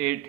8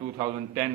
2010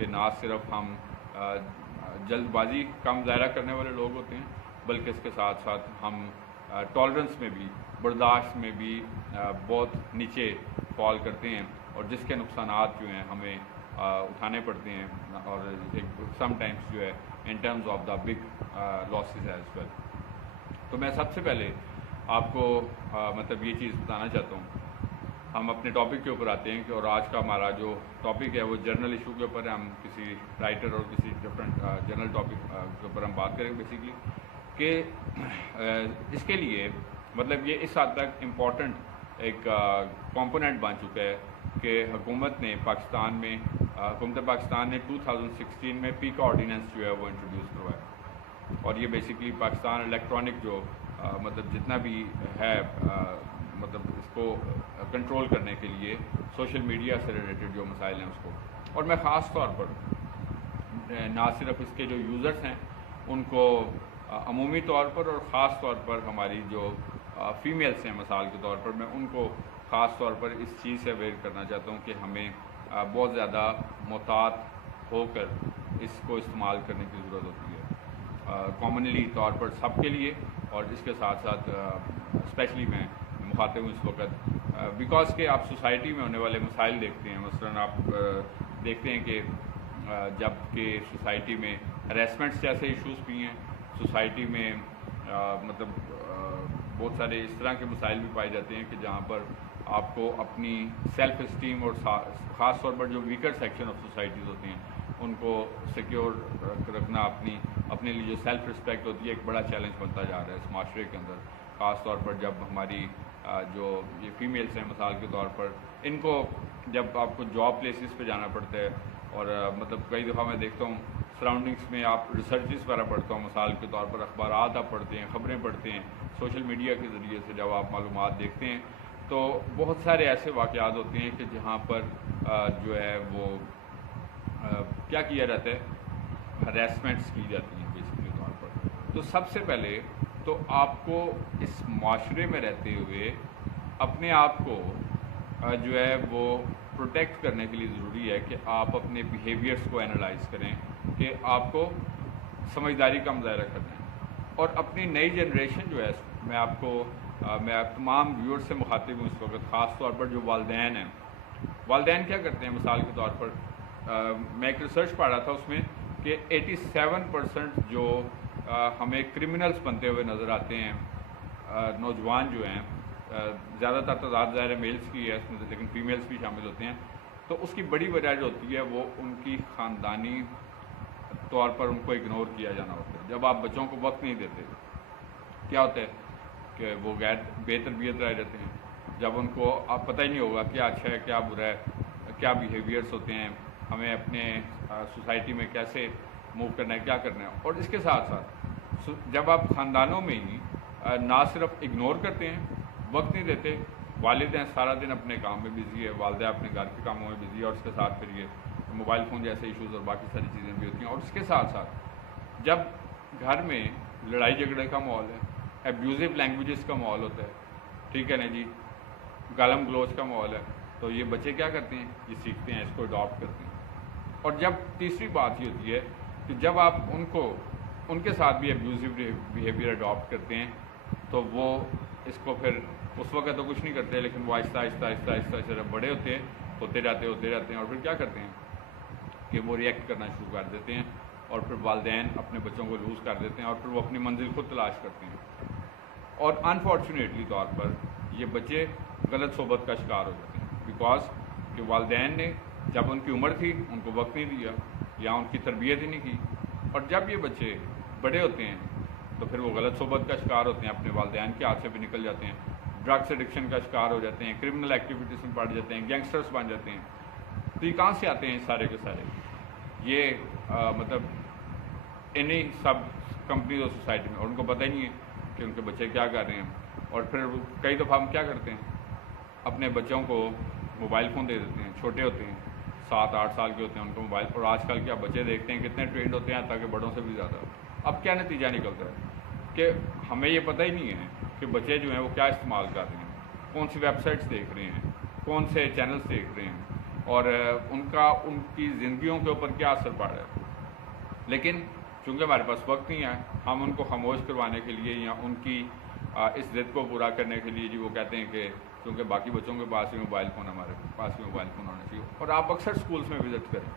کہ نہ صرف ہم جلد بازی کا مظاہرہ کرنے والے لوگ ہوتے ہیں، بلکہ اس کے ساتھ ساتھ ہم ٹالرنس میں بھی، برداشت میں بھی بہت نیچے فال کرتے ہیں، اور جس کے نقصانات جو ہیں ہمیں اٹھانے پڑتے ہیں، اور سم ٹائمس جو ہے in terms of the big losses as well. تو میں سب سے پہلے آپ کو مطلب یہ چیز بتانا چاہتا ہوں، ہم اپنے ٹاپک کے اوپر آتے ہیں کہ اور آج کا ہمارا جو ٹاپک ہے وہ جرنل ایشو کے اوپر ہے۔ ہم کسی رائٹر اور کسی ڈفرینٹ جرنل ٹاپک کے اوپر ہم بات کریں بیسیکلی، کہ اس کے لیے مطلب یہ اس حد تک امپورٹنٹ ایک کمپوننٹ بن چکا ہے کہ حکومت نے حکومت پاکستان نے 2016 میں پیکا آرڈیننس جو ہے وہ انٹروڈیوس کروایا، اور یہ بیسیکلی پاکستان الیکٹرانک جو مطلب جتنا بھی ہے مطلب اس کو کنٹرول کرنے کے لیے سوشل میڈیا سے ریلیٹڈ جو مسائل ہیں اس کو، اور میں خاص طور پر نہ صرف اس کے جو یوزرز ہیں ان کو عمومی طور پر اور خاص طور پر ہماری جو فیمیلس ہیں مثال کے طور پر، میں ان کو خاص طور پر اس چیز سے اویئر کرنا چاہتا ہوں کہ ہمیں بہت زیادہ محتاط ہو کر اس کو استعمال کرنے کی ضرورت ہوتی ہے، کامنلی طور پر سب کے لیے، اور اس کے ساتھ ساتھ اسپیشلی میں مخاطب ہوں اس وقت بیکاز کہ آپ سوسائٹی میں ہونے والے مسائل دیکھتے ہیں۔ مثلاً آپ دیکھتے ہیں کہ جب کہ سوسائٹی میں ہریسمنٹس جیسے ایشوز بھی ہیں، سوسائٹی میں مطلب بہت سارے اس طرح کے مسائل بھی پائے جاتے ہیں کہ جہاں پر آپ کو اپنی سیلف اسٹیم اور خاص طور پر جو ویکر سیکشن آف سوسائٹیز ہوتی ہیں ان کو سیکیور رکھنا، اپنے لیے جو سیلف رسپیکٹ ہوتی ہے ایک بڑا چیلنج بنتا جا رہا ہے اس معاشرے کے اندر، خاص طور پر جب ہماری جو یہ فیمیلس ہیں مثال کے طور پر، ان کو جب آپ کو جاب پلیسز پہ جانا پڑتا ہے، اور مطلب کئی دفعہ میں دیکھتا ہوں سراؤنڈنگس میں آپ ریسرچز وغیرہ پڑھتا ہوں، مثال کے طور پر اخبارات آپ پڑھتے ہیں، خبریں پڑھتے ہیں، سوشل میڈیا کے ذریعے سے جب آپ معلومات دیکھتے ہیں تو بہت سارے ایسے واقعات ہوتے ہیں کہ جہاں پر جو ہے وہ کیا کیا جاتا ہے، ہریسمنٹس کی جاتی ہیں بیسکلی طور پر۔ تو سب سے پہلے تو آپ کو اس معاشرے میں رہتے ہوئے اپنے آپ کو جو ہے وہ پروٹیکٹ کرنے کے لیے ضروری ہے کہ آپ اپنے بیہیویئرس کو انالائز کریں، کہ آپ کو سمجھداری کا مظاہرہ کرنا ہے، اور اپنی نئی جنریشن جو ہے میں تمام ویورز سے مخاطب ہوں اس وقت، خاص طور پر جو والدین ہیں۔ والدین کیا کرتے ہیں مثال کے طور پر، میں ایک ریسرچ پڑھ رہا تھا اس میں کہ 87% جو ہمیں کرمنلز بنتے ہوئے نظر آتے ہیں نوجوان جو ہیں، زیادہ تر تعداد ظاہر میلز کی ہے اس میں، لیکن فیمیلز بھی شامل ہوتے ہیں، تو اس کی بڑی وجہ جو ہوتی ہے وہ ان کی خاندانی طور پر ان کو اگنور کیا جانا ہوتا ہے۔ جب آپ بچوں کو وقت نہیں دیتے کیا ہوتا ہے کہ وہ بے تربیت رہ جاتے ہیں، جب ان کو آپ پتہ ہی نہیں ہوگا کیا اچھا ہے کیا برا ہے، کیا بیہیویئرس ہوتے ہیں، ہمیں اپنے سوسائٹی میں کیسے موو کرنا ہے، کیا کرنا ہے۔ اور اس کے ساتھ ساتھ جب آپ خاندانوں میں ہی نہ صرف اگنور کرتے ہیں، وقت نہیں دیتے، والدین سارا دن اپنے کام میں بزی ہے، والدہ اپنے گھر کے کاموں میں بزی ہے، اور اس کے ساتھ پھر یہ موبائل فون جیسے ایشوز اور باقی ساری چیزیں بھی ہوتی ہیں، اور اس کے ساتھ ساتھ جب گھر میں لڑائی جھگڑے کا ماحول ہے، ایبیوزو لینگویجز کا ماحول ہوتا ہے، ٹھیک ہے نا جی، گالم گلوچ کا ماحول ہے، تو یہ بچے کیا کرتے ہیں، یہ سیکھتے ہیں، اس کو اڈاپٹ کرتے ہیں۔ اور جب تیسری بات یہ ہوتی ہے کہ جب آپ ان کے ساتھ بھی ایبیوزو بیہیویئر اڈاپٹ کرتے ہیں تو وہ اس کو پھر اس وقت تو کچھ نہیں کرتے، لیکن وہ آہستہ آہستہ جب بڑے ہوتے جاتے ہیں، اور پھر کیا کرتے ہیں کہ وہ ریئیکٹ کرنا شروع کر دیتے ہیں، اور پھر والدین اپنے بچوں کو لوز کر دیتے ہیں، اور پھر وہ اپنی منزل خود تلاش کرتے ہیں، اور انفارچونیٹلی طور پر یہ بچے غلط صحبت کا شکار ہو جاتے ہیں، بیکاز کہ والدین نے جب ان کی عمر تھی ان کو وقت نہیں دیا یا ان کی تربیت ہی نہیں کی، اور جب یہ بچے بڑے ہوتے ہیں تو پھر وہ غلط صحبت کا شکار ہوتے ہیں، اپنے والدین کے ہاتھ سے بھی نکل جاتے ہیں، ڈرگس ایڈکشن کا شکار ہو جاتے ہیں، کرمنل ایکٹیویٹیز میں پڑ جاتے ہیں، گینگسٹرز بن جاتے ہیں۔ تو یہ کہاں سے آتے ہیں سارے کے سارے؟ یہ مطلب انہی سب کمپنیز اور سوسائٹی میں، اور ان کو پتہ ہی نہیں ہے کہ ان کے بچے کیا کر رہے ہیں، اور پھر کئی دفعہ ہم کیا کرتے ہیں، اپنے بچوں کو موبائل فون دے دیتے ہیں، چھوٹے ہوتے ہیں 7-8 سال کے ہوتے ہیں ان کو موبائل، اور آج کل کیا بچے دیکھتے ہیں کتنے ٹرینڈ ہوتے ہیں تاکہ بڑوں سے بھی زیادہ۔ اب کیا نتیجہ نکلتا ہے کہ ہمیں یہ پتہ ہی نہیں ہے کہ بچے جو ہیں وہ کیا استعمال کر رہے ہیں، کون سی ویب سائٹس دیکھ رہے ہیں، کون سے چینلز دیکھ رہے ہیں، اور ان کی زندگیوں کے اوپر کیا اثر پڑ رہا ہے. لیکن چونکہ ہمارے پاس وقت نہیں ہے، ہم ان کو خاموش کروانے کے لیے یا ان کی اس ضد کو پورا کرنے کے لیے وہ کہتے ہیں کہ چونکہ باقی بچوں کے پاس بھی موبائل فون، ہمارے پاس بھی موبائل فون ہونا چاہیے. اور آپ اکثر اسکولس میں وزٹ کریں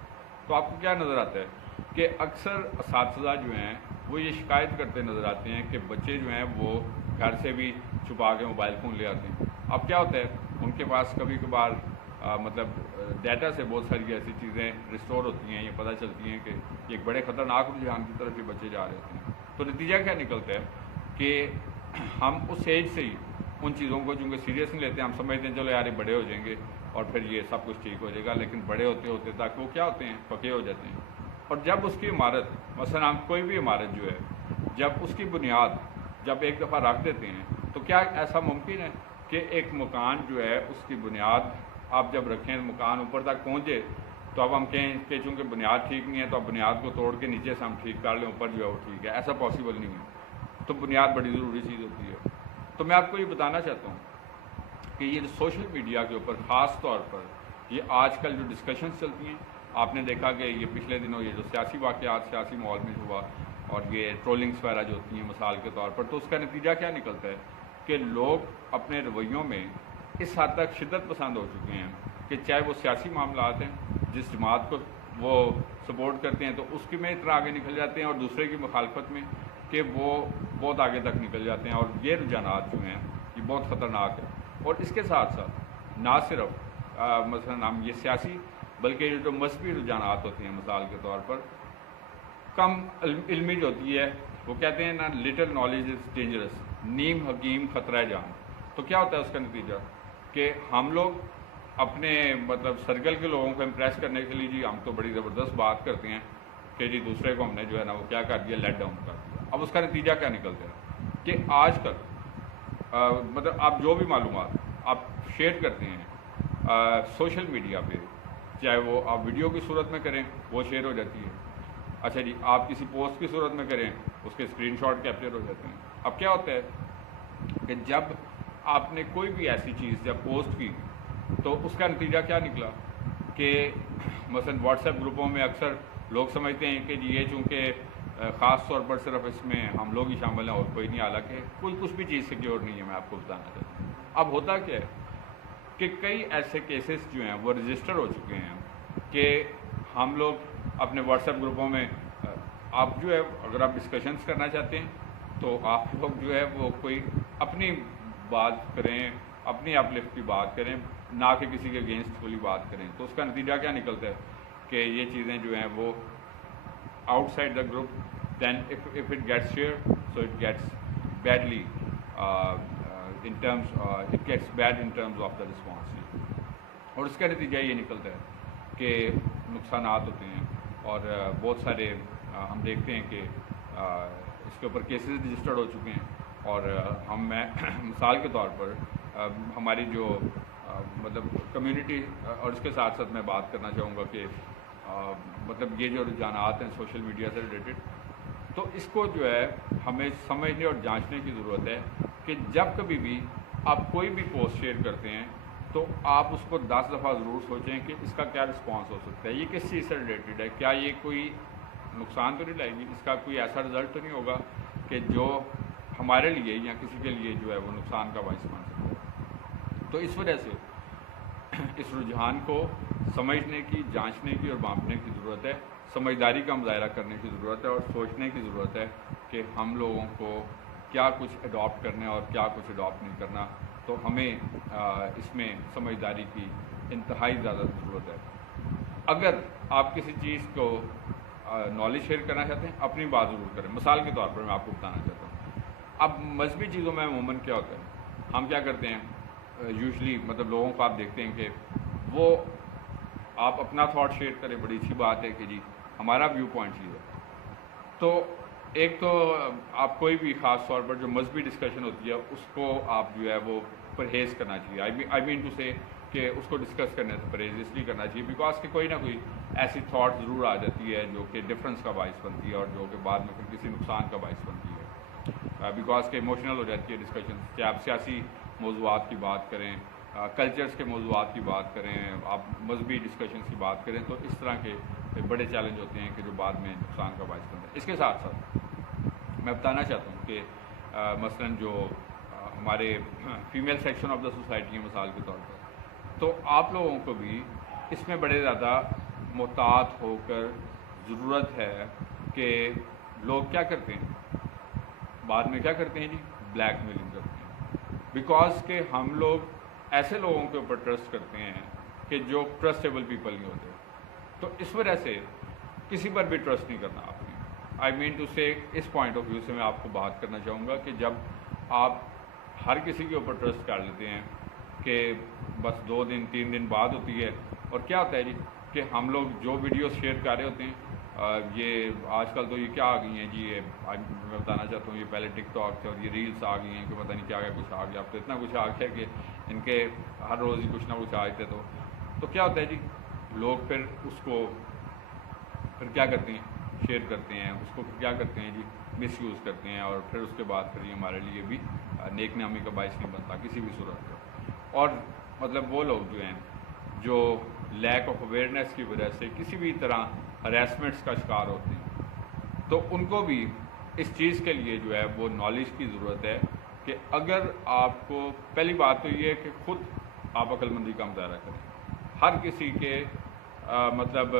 تو آپ کو کیا نظر آتا ہے کہ اکثر اساتذہ جو ہیں وہ یہ شکایت کرتے نظر آتے ہیں کہ بچے جو ہیں وہ گھر سے بھی چھپا کے موبائل فون لے آتے ہیں. اب کیا ہوتا ہے، ان کے پاس کبھی کبھار مطلب ڈیٹا سے بہت ساری ایسی چیزیں ریسٹور ہوتی ہیں، یہ پتہ چلتی ہیں کہ ایک بڑے خطرناک رجحان کی طرف یہ بچے جا رہے ہوتے ہیں. تو نتیجہ کیا نکلتا ہے کہ ہم اس ایج سے ہی ان چیزوں کو چونکہ سیریس نہیں لیتے، ہم سمجھتے ہیں چلو یار یہ بڑے ہو جائیں گے اور پھر یہ سب کچھ ٹھیک ہو جائے گا. لیکن بڑے ہوتے ہوتے تک وہ کیا ہوتے ہیں، پکے ہو جاتے ہیں. اور جب اس کی عمارت، مثلا ہم کوئی بھی عمارت جو ہے، جب اس کی بنیاد جب ایک دفعہ رکھ دیتے ہیں تو کیا ایسا ممکن ہے کہ ایک مکان جو ہے اس کی بنیاد آپ جب رکھیں، مکان اوپر تک پہنچے تو اب ہم کہیں کہ چونکہ بنیاد ٹھیک نہیں ہے تو اب بنیاد کو توڑ کے نیچے سے ہم ٹھیک کر لیں، اوپر جو ہے وہ ٹھیک ہے؟ ایسا پاسبل نہیں ہے. تو بنیاد بڑی ضروری چیز ہوتی ہے. تو میں آپ کو یہ بتانا چاہتا ہوں کہ یہ سوشل میڈیا کے اوپر خاص طور پر یہ آج کل جو ڈسکشنز چلتی ہیں، آپ نے دیکھا کہ یہ پچھلے دنوں یہ جو سیاسی واقعات سیاسی ماحول میں ہوا اور یہ ٹرولنگس وغیرہ جو ہوتی ہیں مثال کے طور پر، تو اس کا نتیجہ کیا نکلتا ہے کہ لوگ اپنے رویوں میں اس حد تک شدت پسند ہو چکے ہیں کہ چاہے وہ سیاسی معاملات ہیں، جس جماعت کو وہ سپورٹ کرتے ہیں تو اس کی میں اتنا آگے نکل جاتے ہیں، اور دوسرے کی مخالفت میں کہ وہ بہت آگے تک نکل جاتے ہیں. اور یہ رجحانات جو ہیں یہ بہت خطرناک ہے. اور اس کے ساتھ ساتھ نہ صرف مثلا ہم یہ سیاسی بلکہ یہ جو مذہبی رجحانات ہوتے ہیں، مثال کے طور پر کم علمی جو ہوتی ہے، وہ کہتے ہیں نا لٹل نالج از ڈینجرس، نیم حکیم خطرہ جان. تو کیا ہوتا ہے اس کا نتیجہ کہ ہم لوگ اپنے مطلب سرکل کے لوگوں کو امپریس کرنے کے لیے جی ہم تو بڑی زبردست بات کرتے ہیں کہ جی دوسرے کو ہم نے جو ہے نا وہ کیا کر دیا، لیٹ ڈاؤن کر دیا. اب اس کا نتیجہ کیا نکلتا ہے کہ آج کل مطلب آپ جو بھی معلومات آپ شیئر کرتے ہیں سوشل میڈیا پہ، چاہے وہ آپ ویڈیو کی صورت میں کریں وہ شیئر ہو جاتی ہے. اچھا جی، آپ کسی پوسٹ کی صورت میں کریں اس کے اسکرین شاٹ کیپچر ہو جاتے ہیں. اب کیا ہوتا ہے کہ جب آپ نے کوئی بھی ایسی چیز جب پوسٹ کی تو اس کا نتیجہ کیا نکلا کہ مثلا واٹس ایپ گروپوں میں اکثر لوگ سمجھتے ہیں کہ جی یہ چونکہ خاص طور پر صرف اس میں ہم لوگ ہی شامل ہیں اور کوئی نہیں، حالانکہ کوئی کچھ بھی چیز سیکیور نہیں ہے. میں آپ کو بتانا چاہتا ہوں اب ہوتا کیا ہے کہ کئی ایسے کیسز جو ہیں وہ رجسٹر ہو چکے ہیں کہ ہم لوگ اپنے واٹس ایپ گروپوں میں آپ جو ہے اگر آپ ڈسکشنز کرنا چاہتے ہیں تو آپ لوگ جو ہے وہ کوئی اپنی بات کریں، اپنی اپلفٹ کی بات کریں، نہ کہ کسی کے اگینسٹ کھلی بات کریں. تو اس کا نتیجہ کیا نکلتا ہے کہ یہ چیزیں جو ہیں وہ out side the group then if it gets share so it gets badly in terms it gets bad in terms of the response. اور اس کا نتیجہ یہ نکلتا ہے کہ نقصانات ہوتے ہیں. اور بہت سارے ہم دیکھتے ہیں کہ اس کے اوپر کیسز رجسٹرڈ ہو چکے ہیں. اور میں مثال کے طور پر ہماری جو مطلب کمیونٹی، اور اس کے ساتھ ساتھ میں بات کرنا چاہوں گا کہ مطلب یہ جو رجحانات ہیں سوشل میڈیا سے ریلیٹڈ، تو اس کو جو ہے ہمیں سمجھنے اور جانچنے کی ضرورت ہے کہ جب کبھی بھی آپ کوئی بھی پوسٹ شیئر کرتے ہیں تو آپ اس کو 10 دفعہ ضرور سوچیں کہ اس کا کیا رسپانس ہو سکتا ہے، یہ کس چیز سے ریلیٹڈ ہے، کیا یہ کوئی نقصان تو نہیں لائے گی، اس کا کوئی ایسا رزلٹ تو نہیں ہوگا کہ جو ہمارے لیے یا کسی کے لیے جو ہے وہ نقصان کا باعث بن سکتا ہے. تو اس وجہ سے اس رجحان کو سمجھنے کی، جانچنے کی اور بانٹنے کی ضرورت ہے. سمجھداری کا مظاہرہ کرنے کی ضرورت ہے اور سوچنے کی ضرورت ہے کہ ہم لوگوں کو کیا کچھ اڈاپٹ کرنا ہے اور کیا کچھ اڈاپٹ نہیں کرنا. تو ہمیں اس میں سمجھداری کی انتہائی زیادہ ضرورت ہے. اگر آپ کسی چیز کو نالج شیئر کرنا چاہتے ہیں اپنی بات ضرور کریں. مثال کے طور پر میں آپ کو بتانا چاہتا ہوں، اب مذہبی چیزوں میں عموماً کیا ہوتا ہے، ہم کیا کرتے ہیں یوزلی مطلب لوگوں کو آپ دیکھتے ہیں کہ وہ آپ اپنا تھاٹ شیئر کریں، بڑی اچھی بات ہے کہ جی ہمارا ویو پوائنٹ چیز ہے. تو ایک تو آپ کوئی بھی خاص طور پر جو مذہبی ڈسکشن ہوتی ہے اس کو آپ جو ہے وہ پرہیز کرنا چاہیے. آئی مین ٹو سے کہ اس کو ڈسکس کرنے سے پرہیز اس لیے کرنا چاہیے بیکاز کہ کوئی نہ کوئی ایسی تھاٹ ضرور آ جاتی ہے جو کہ ڈفرینس کا باعث بنتی ہے اور جو کہ بعد میں پھر کسی نقصان کا باعث بنتی ہے بیکاز کہ ایموشنل ہو جاتی ہے ڈسکشن. چاہے آپ سیاسی موضوعات کی بات کریں کلچرز کے موضوعات کی بات کریں، آپ مذہبی ڈسکشنز کی بات کریں، تو اس طرح کے بڑے چیلنج ہوتے ہیں کہ جو بعد میں نقصان کا باعث بنتا ہے۔ اس کے ساتھ ساتھ میں بتانا چاہتا ہوں کہ مثلاً جو ہمارے female section of the society ہے مثال کے طور پر، تو آپ لوگوں کو بھی اس میں بڑے زیادہ محتاط ہو کر ضرورت ہے کہ لوگ کیا کرتے ہیں، بعد میں کیا کرتے ہیں جی، بلیک میلنگ کرتے ہیں، بیکاز کہ ہم لوگ ایسے لوگوں کے اوپر ٹرسٹ کرتے ہیں کہ جو ٹرسٹیبل پیپل نہیں ہوتے، تو اس وجہ سے کسی پر بھی ٹرسٹ نہیں کرنا آپ نے۔ آئی مین ٹو سے اس پوائنٹ آف ویو سے میں آپ کو بات کرنا چاہوں گا کہ جب آپ ہر کسی کے اوپر ٹرسٹ کر لیتے ہیں کہ بس 2 دن 3 دن بعد ہوتی ہے، اور کیا ہوتا ہے جی کہ ہم لوگ جو ویڈیوز شیئر کر رہے ہوتے ہیں، یہ آج کل تو یہ کیا آ گئی ہیں جی، یہ میں بتانا چاہتا ہوں، یہ پہلے ٹک ٹاک تھے اور یہ ریلس آ گئی ہیں کہ پتہ نہیں کیا کچھ آ گیا، اب تو اتنا کچھ آ گیا کہ ان کے ہر روز ہی کچھ نہ کچھ آ جاتے، تو کیا ہوتا ہے جی، لوگ پھر اس کو پھر کیا کرتے ہیں، شیئر کرتے ہیں، اس کو پھر کیا کرتے ہیں جی، مس یوز کرتے ہیں، اور پھر اس کے بعد پھر یہ ہمارے لیے بھی نیک نامی کا باعث نہیں بنتا کسی بھی صورت میں۔ اور مطلب وہ لوگ جو ہیں جو لیک آف اویئرنیس کی وجہ سے کسی بھی طرح ہراسمنٹس کا شکار ہوتے ہیں، تو ان کو بھی اس چیز کے لیے جو ہے وہ نالج کی ضرورت ہے کہ اگر آپ کو، پہلی بات تو یہ ہے کہ خود آپ عقل مندی کا مظاہرہ کریں، ہر کسی کے مطلب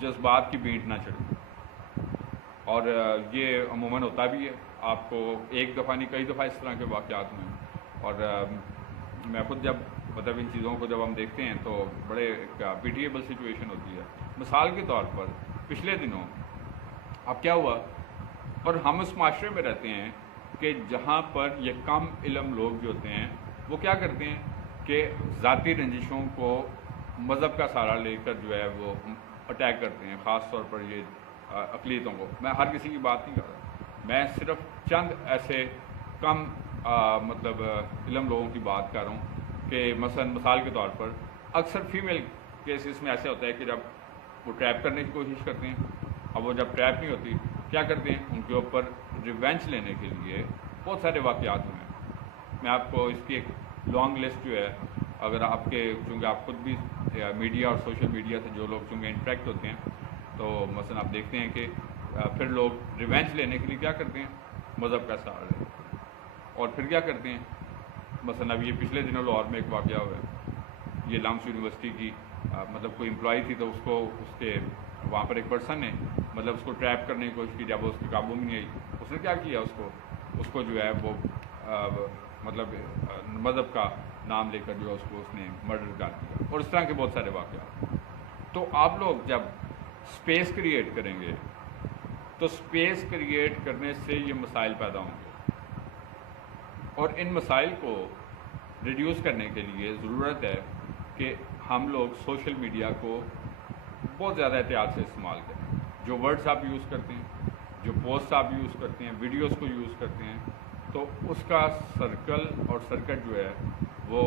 جذبات کی بینٹ نہ چڑھیں، اور یہ عموماً ہوتا بھی ہے، آپ کو ایک دفعہ نہیں کئی دفعہ اس طرح کے واقعات ہوئے ہیں، اور میں خود جب مطلب ان چیزوں کو جب ہم دیکھتے ہیں تو بڑے پیٹیبل سچویشن ہوتی ہے۔ مثال کے طور پر پچھلے دنوں اب کیا ہوا، اور ہم اس معاشرے میں رہتے ہیں کہ جہاں پر یہ کم علم لوگ جو ہوتے ہیں وہ کیا کرتے ہیں کہ ذاتی رنجشوں کو مذہب کا سہارا لے کر جو ہے وہ اٹیک کرتے ہیں، خاص طور پر یہ اقلیتوں کو۔ میں ہر کسی کی بات نہیں کر رہا، میں صرف چند ایسے کم مطلب علم لوگوں کی بات کر رہا ہوں کہ مثال کے طور پر اکثر فیمیل کیسز میں ایسے ہوتا ہے کہ جب وہ ٹریپ کرنے کی کوشش کرتے ہیں، اب وہ جب ٹریپ نہیں ہوتی کیا کرتے ہیں، ان کے اوپر ریونج لینے کے لیے بہت سارے واقعات ہوئے ہیں۔ میں آپ کو اس کی ایک لانگ لسٹ جو ہے، اگر آپ کے، چونکہ آپ خود بھی میڈیا اور سوشل میڈیا سے جو لوگ چونکہ انٹریکٹ ہوتے ہیں، تو مثلا آپ دیکھتے ہیں کہ پھر لوگ ریونج لینے کے لیے کیا کرتے ہیں، مذہب کا سہارا لیتے ہیں، اور پھر کیا کرتے ہیں، مثلا اب یہ پچھلے دنوں لاہور میں ایک واقعہ ہوا ہے، یہ لامس یونیورسٹی کی مطلب کوئی امپلائی تھی، تو اس کے وہاں پر ایک پرسن نے مطلب اس کو ٹریپ کرنے کی کوشش کی، جب وہ اس کے قابو میں نہیں آئی، اس نے کیا کیا، اس کو جو ہے وہ مطلب مذہب کا نام لے کر جو ہے اس نے مرڈر کر دیا، اور اس طرح کے بہت سارے واقعات۔ تو آپ لوگ جب اسپیس کریٹ کریں گے تو اسپیس کریٹ کرنے سے یہ مسائل پیدا ہوں گے، اور ان مسائل کو ریڈیوس کرنے کے لیے ضرورت ہے کہ ہم لوگ سوشل میڈیا کو بہت زیادہ احتیاط سے استعمال کریں، جو ورڈز آپ یوز کرتے ہیں، جو پوسٹ آپ یوز کرتے ہیں، ویڈیوز کو یوز کرتے ہیں، تو اس کا سرکل اور سرکٹ جو ہے وہ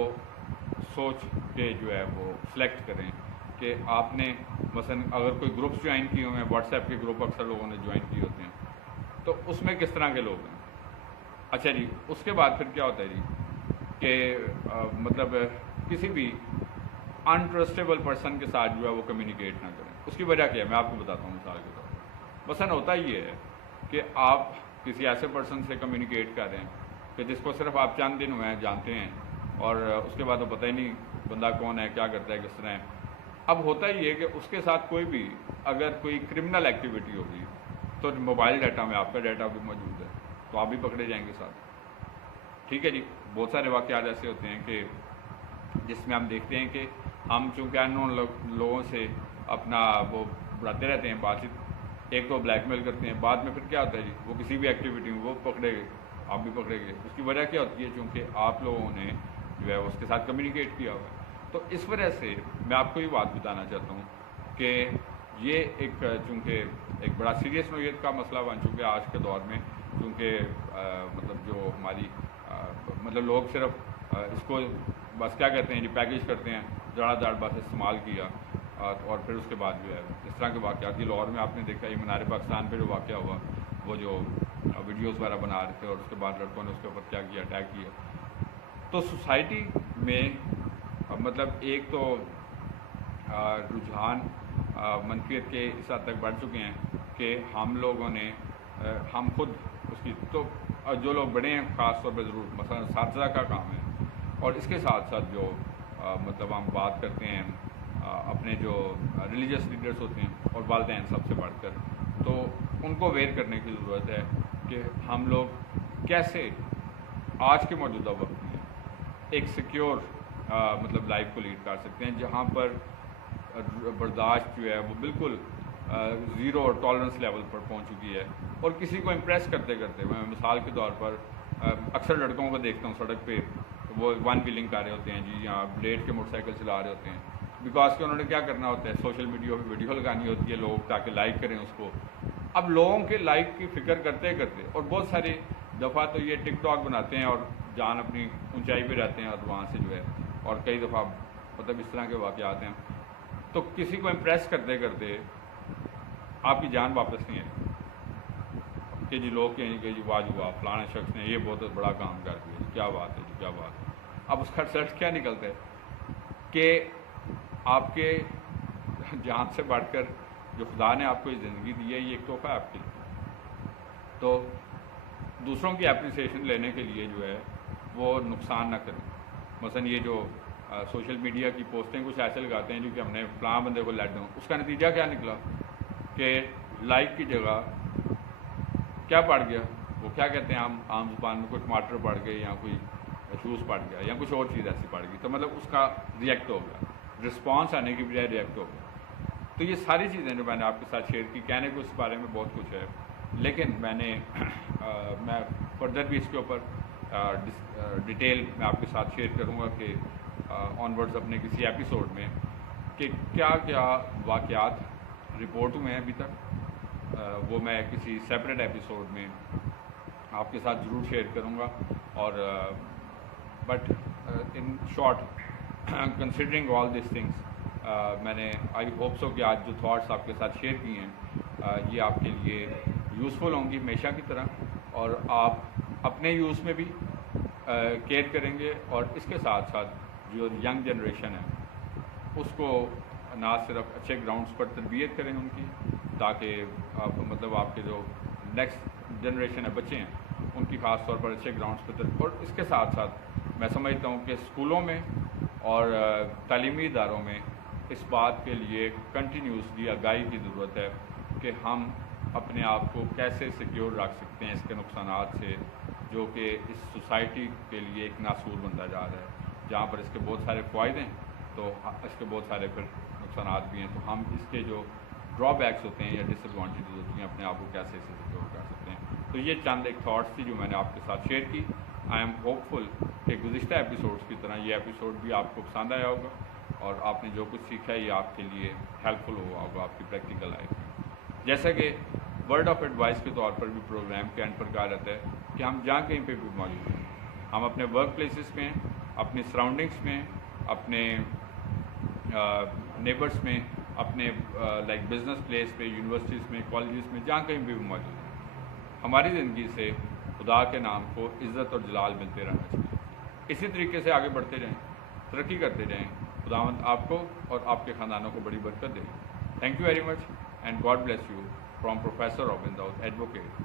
سوچ کے جو ہے وہ سلیکٹ کریں کہ آپ نے مثلا اگر کوئی گروپس جوائن کیے ہوئے ہیں، واٹس ایپ کے گروپ اکثر لوگوں نے جوائن کیے ہوتے ہیں، تو اس میں کس طرح کے لوگ ہیں۔ اچھا جی، اس کے بعد پھر کیا ہوتا ہے جی کہ مطلب کسی بھی انٹرسٹیبل پرسن کے ساتھ جو ہے وہ کمیونیکیٹ نہ کریں۔ اس کی وجہ کیا ہے، میں آپ کو بتاتا ہوں مثال کے طور پر۔ مثلا ہوتا یہ ہے کہ آپ کسی ایسے پرسن سے کمیونیکیٹ کر رہے ہیں کہ جس کو صرف آپ چند دن ہوئے ہیں جانتے ہیں، اور اس کے بعد وہ پتہ ہی نہیں بندہ کون ہے، کیا کرتا ہے، کس طرح ہے۔ اب ہوتا یہ ہے کہ اس کے ساتھ کوئی بھی اگر کوئی کرمنل ایکٹیویٹی ہوگی تو موبائل ڈیٹا میں آپ کا ڈیٹا بھی موجود ہے، تو آپ بھی پکڑے جائیں گے ساتھ۔ ٹھیک ہے جی، بہت سارے واقعات ایسے ہوتے ہیں کہ جس میں ہم دیکھتے ہیں کہ ہم چونکہ ان نون لوگوں سے اپنا وہ بڑھاتے رہتے ہیں بات چیت، ایک تو بلیک میل کرتے ہیں، بعد میں پھر کیا ہوتا ہے جی، وہ کسی بھی ایکٹیویٹی میں وہ پکڑے گئے، آپ بھی پکڑے گئے۔ اس کی وجہ کیا ہوتی ہے، چونکہ آپ لوگوں نے جو ہے اس کے ساتھ کمیونیکیٹ کیا ہوا ہے۔ تو اس وجہ سے میں آپ کو یہ بات بتانا چاہتا ہوں کہ یہ ایک چونکہ ایک بڑا سیریس نوعیت کا مسئلہ بن چکا ہے آج کے دور میں، چونکہ مطلب جو ہماری مطلب لوگ صرف اس کو بس کیا کہتے ہیں جی، پیکیج کرتے ہیں، جڑا جاڑ بس استعمال کیا، اور پھر اس کے بعد جو ہے اس طرح کے واقعات، یہ لاہور میں آپ نے دیکھا، یہ مینار پاکستان پہ جو واقعہ ہوا، وہ جو ویڈیوز وغیرہ بنا رہے تھے اور اس کے بعد لڑکوں نے اس کے اوپر کیا کیا، اٹیک کیا۔ تو سوسائٹی میں مطلب ایک تو رجحان منفیت کے اس حد تک بڑھ چکے ہیں کہ ہم لوگوں نے ہم خود اس کی تو جو لوگ بڑے ہیں خاص طور پہ ضرور مثلا اساتذہ کا کام ہے، اور اس کے ساتھ ساتھ جو مطلب ہم بات کرتے ہیں اپنے جو ریلیجس لیڈرز ہوتے ہیں اور والدین سب سے بڑھ کر، تو ان کو اویئر کرنے کی ضرورت ہے کہ ہم لوگ کیسے آج کے موجودہ وقت میں ایک سیکیور مطلب لائف کو لیڈ کر سکتے ہیں، جہاں پر برداشت جو ہے وہ بالکل زیرو اور ٹالرنس لیول پر پہنچ چکی ہے، اور کسی کو امپریس کرتے کرتے میں مثال کے طور پر اکثر لڑکوں کو دیکھتا ہوں سڑک پہ وہ ون ویلنگ کر رہے ہوتے ہیں جی، یا بلیڈ کے موٹر سائیکل چلا رہے ہوتے ہیں، بیکاز کہ انہوں نے کیا کرنا ہوتا ہے، سوشل میڈیا پہ ویڈیو لگانی ہوتی ہے لوگ تاکہ لائک کریں اس کو۔ اب لوگوں کے لائک کی فکر کرتے کرتے، اور بہت ساری دفعہ تو یہ ٹک ٹاک بناتے ہیں اور جان اپنی اونچائی پہ رہتے ہیں اور وہاں سے جو ہے، اور کئی دفعہ مطلب اس طرح کے واقعات ہیں، تو کسی کو امپریس کرتے کرتے آپ کی جان واپس نہیں آئی کہ جی لوگ کہیں کہ جی واہ جی واہ فلانا شخص نے یہ بہت بڑا کام کر دیا، کیا بات ہے جی، کیا بات ہے۔ اب اس کا رزلٹ کیا نکلتا ہے کہ آپ کے جان سے بڑھ کر جو خدا نے آپ کو یہ زندگی دی ہے، یہ ایک تحفہ ہے آپ کے لیے، تو دوسروں کی اپریسیشن لینے کے لیے جو ہے وہ نقصان نہ کریں۔ مثلا یہ جو سوشل میڈیا کی پوسٹیں کچھ ایسے لگاتے ہیں جو کہ ہم نے فلاں بندے کو لیٹ دوں، اس کا نتیجہ کیا نکلا کہ لائک کی جگہ کیا پڑ گیا، وہ کیا کہتے ہیں عام زبان میں کوئی ٹماٹر پڑ گئے یا کوئی شوز پڑ گیا یا کچھ اور چیز ایسی پڑ گئی، تو مطلب اس کا ریئیکٹ ہو گیا، رسپانس آنے کی بجائے ریئیکٹ ہو گیا۔ تو یہ ساری چیزیں جو میں نے آپ کے ساتھ شیئر کی، کہنے کو اس بارے میں بہت کچھ ہے، لیکن میں فردر بھی اس کے اوپر ڈیٹیل میں آپ کے ساتھ شیئر کروں گا کہ آن ورڈز اپنے کسی ایپیسوڈ میں کہ کیا کیا واقعات رپورٹ ہوئے ہیں ابھی تک، وہ میں کسی سیپریٹ ایپیسوڈ میں آپ کے ساتھ ضرور شیئر کروں گا۔ اور but in short considering all these things, میں نے آئی ہوپ سو کہ آج جو تھاٹس آپ کے ساتھ شیئر کی ہیں یہ آپ کے لیے یوزفل ہوں گی ہمیشہ کی طرح، اور آپ اپنے یوز میں بھی کیئر کریں گے، اور اس کے ساتھ ساتھ جو ینگ جنریشن ہے اس کو نہ صرف اچھے گراؤنڈز پر تربیت کریں ان کی، تاکہ مطلب آپ کے جو نیکسٹ جنریشن ہے بچے ہیں ان کی خاص طور پر اچھے گراؤنڈز پر اور اس کے ساتھ ساتھ میں سمجھتا ہوں کہ اسکولوں میں اور تعلیمی اداروں میں اس بات کے لیے کنٹینیوسلی آگاہی کی ضرورت ہے کہ ہم اپنے آپ کو کیسے سیکیور رکھ سکتے ہیں اس کے نقصانات سے، جو کہ اس سوسائٹی کے لیے ایک ناسور بنتا جا رہا ہے، جہاں پر اس کے بہت سارے فوائد ہیں تو اس کے بہت سارے پھر نقصانات بھی ہیں، تو ہم اس کے جو ڈرا بیکس ہوتے ہیں یا ڈس ایڈوانٹیجز ہوتی ہیں اپنے آپ کو کیسے اسے سیکیور کر سکتے ہیں۔ تو یہ چند ایک تھاٹس تھی جو میں نے آپ کے ساتھ شیئر کی۔ آئی ایم ہوپ فل کہ گزشتہ ایپیسوڈس کی طرح یہ ایپیسوڈ بھی آپ کو پسند آیا ہوگا، اور آپ نے جو کچھ سیکھا ہے یہ آپ کے لیے ہیلپ فل ہوا ہوگا آپ کی پریکٹیکل لائف میں۔ جیسا کہ ورڈ آف ایڈوائس کے طور پر بھی پروگرام کے اینڈ پر کہا جاتا ہے کہ ہم جہاں کہیں پہ بھی موجود ہیں، ہم اپنے ورک پلیسز میں، اپنی سراؤنڈنگس میں، اپنے نیبرس میں، اپنے لائک بزنس پلیس پہ، یونیورسٹیز میں، کالجز میں، جہاں کہیں بھی موجود ہیں، ہماری زندگی سے خدا کے نام کو عزت اور جلال ملتے رہنا چاہیے۔ اسی طریقے سے آگے بڑھتے رہیں، ترقی کرتے رہیں، خداوند آپ کو اور آپ کے خاندانوں کو بڑی برکت دے۔ Thank you very much and God bless you from professor Robin Dawood advocate.